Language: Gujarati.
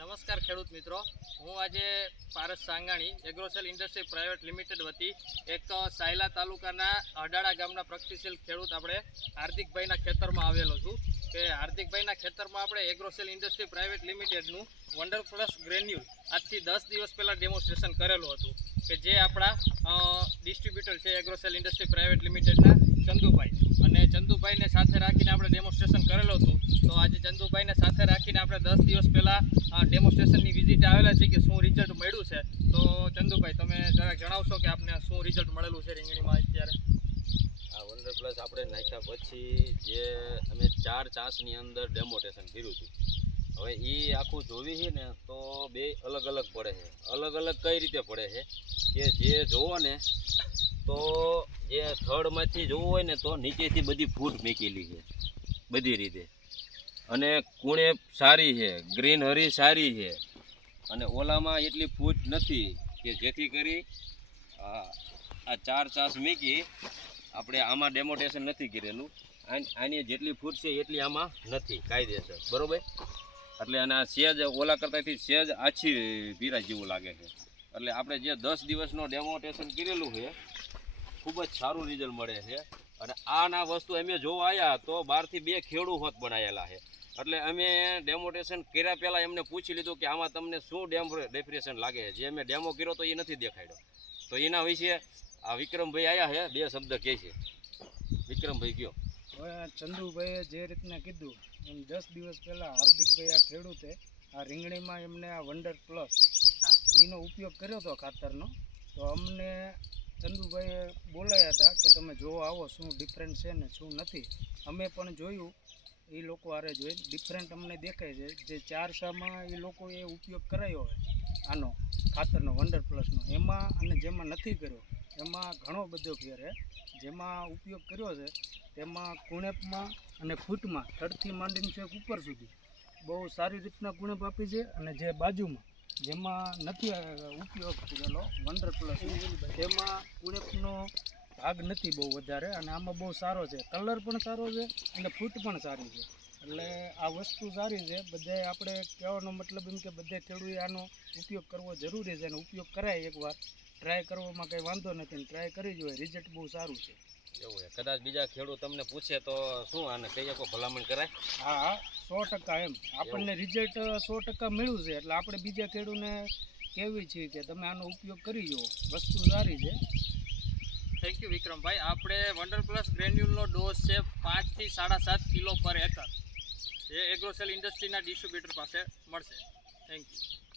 નમસ્કાર ખેડૂત મિત્રો. હું આજે Paras Sangani Agrocel industry private limited વતી એક સાયલા તાલુકાના અડાળા ગામના પ્રગતિશીલ ખેડૂત આપણે હાર્દિકભાઈના ખેતરમાં આવેલો છું. કે હાર્દિકભાઈના ખેતરમાં આપણે એગ્રોસેલ ઇન્ડસ્ટ્રી પ્રાઇવેટ લિમિટેડનું વન્ડર પ્લસ ગ્રેન્યુલ આજથી દસ દિવસ પહેલાં ડેમોન્સ્ટ્રેશન કરેલું હતું. કે જે આપણા ડિસ્ટ્રીબ્યુટર છે એગ્રોસેલ ઇન્ડસ્ટ્રી પ્રાઇવેટ લિમિટેડના ચંદુભાઈ. અને ચંદુભાઈને સાથે રાખીને આપણે ડેમોન્સ્ટ્રેશન કરેલું હતું. તો આજે ચંદુભાઈને સાથે રાખીને આપણે દસ દિવસ પહેલાં ડેમોન્સ્ટ્રેશનની વિઝિટ આવેલા છે કે શું રિઝલ્ટ મળ્યું છે. તો ચંદુભાઈ, તમે જરાક જણાવશો કે આપને શું રિઝલ્ટ મળેલું છે રીંગણીમાં અત્યારે? આ વંડર પ્લસ આપણે નાખ્યા પછી જે અમે ચાર ચાસની અંદર ડેમોટેશન કર્યું હતું. હવે એ આખું જોવી છે ને, તો બે અલગ અલગ પડે છે. અલગ અલગ કઈ રીતે પડે છે કે જે જોવો ને, તો જે થડમાંથી જોવું હોય ને, તો નીચેથી બધી ફૂટ મેકેલી છે. બધી રીતે. અને કુણે સારી છે, ગ્રીનરી સારી છે. અને ઓલામાં એટલી ફૂટ નથી કે જેથી કરી આ ચાર ચાસ મૂકી આપણે આમાં ડેમોટેશન નથી કરેલું. આની જેટલી ફૂટ છે એટલી આમાં નથી. કાયદેસર. બરોબર? એટલે અને આ સેજ ઓલા કરતાંથી સેજ આછી પીરા જેવું લાગે છે. એટલે આપણે જે દસ દિવસનો ડેમોટેશન કરેલું છે, ખૂબ જ સારું રિઝલ્ટ મળે છે. અને આના વસ્તુ અમે જોવા આવ્યા તો બહારથી બે ખેડૂ હોત બનાવેલા છે. એટલે અમે ડેમોટેશન કર્યા પહેલાં એમને પૂછી લીધું કે આમાં તમને શું ડેમ ડેફ્રેશન લાગે છે? જે મેં ડેમો કર્યો તો એ નથી દેખાડ્યો તો એના વિશે આ વિક્રમભાઈ આવ્યા છે, બે શબ્દ કહે છે. વિક્રમભાઈ આ ચંદુભાઈએ જે રીતના કીધું એમ દસ દિવસ પહેલાં હાર્દિકભાઈ આ ખેડૂતે આ રીંગણીમાં એમને આ વંડર પ્લસ એનો ઉપયોગ કર્યો હતો ખાતરનો. તો અમને ચંદુભાઈએ બોલાયા હતા કે તમે જોવા આવો શું ડિફરન્ટ છે ને શું નથી. અમે પણ જોયું એ લોકો આરે જોઈ. ડિફરન્ટ અમને દેખાય છે. જે ચાર શામાં એ લોકોએ ઉપયોગ કરાયો હોય આનો ખાતરનો વંડર પ્લસનો એમાં અને જેમાં નથી કર્યો એમાં ઘણો બધો ફેર છે. જેમાં ઉપયોગ કર્યો છે તેમાં કુણેપમાં અને ફૂટમાં થડથી માંડીને છેક ઉપર સુધી બહુ સારી રીતના કુણેપ આપી છે અને જે બાજુમાં, જેમાં નથી ઉપયોગ કરેલો વંડર પ્લસ તેમાં કુણેપનો ભાગ નથી બહુ વધારે અને આમાં બહુ સારો છે. કલર પણ સારો છે અને ફૂટ પણ સારી છે. એટલે આ વસ્તુ સારી છે. બધાએ આપણે કહેવાનો મતલબ એમ કે બધે ખેડૂએ આનો ઉપયોગ કરવો જરૂરી છે અને ઉપયોગ કરાય એકવાર. ટ્રાય કરવામાં કંઈ વાંધો નથી ટ્રાય કરી જોઈએ રિઝલ્ટ બહુ સારું છે. એવું કદાચ બીજા ખેડૂત તમને પૂછે તો શું આને કઈ કોઈ ભલામણ કરાય? હા હા. સો ટકા એમ. આપણને રિઝલ્ટ સો ટકા મળ્યું છે. એટલે આપણે બીજા ખેડૂતને કહેવી છે કે તમે આનો ઉપયોગ કરી જુઓ વસ્તુ સારી છે. Thank you Vikrambhai. આપણે વન્ડર પ્લસ ગ્રેન્યુલનો ડોઝ છે પાંચથી સાડા સાત કિલો પર એકર એ એગ્રોસેલ ઇન્ડસ્ટ્રીના ડિસ્ટ્રીબ્યુટર પાસે મળશે. Thank you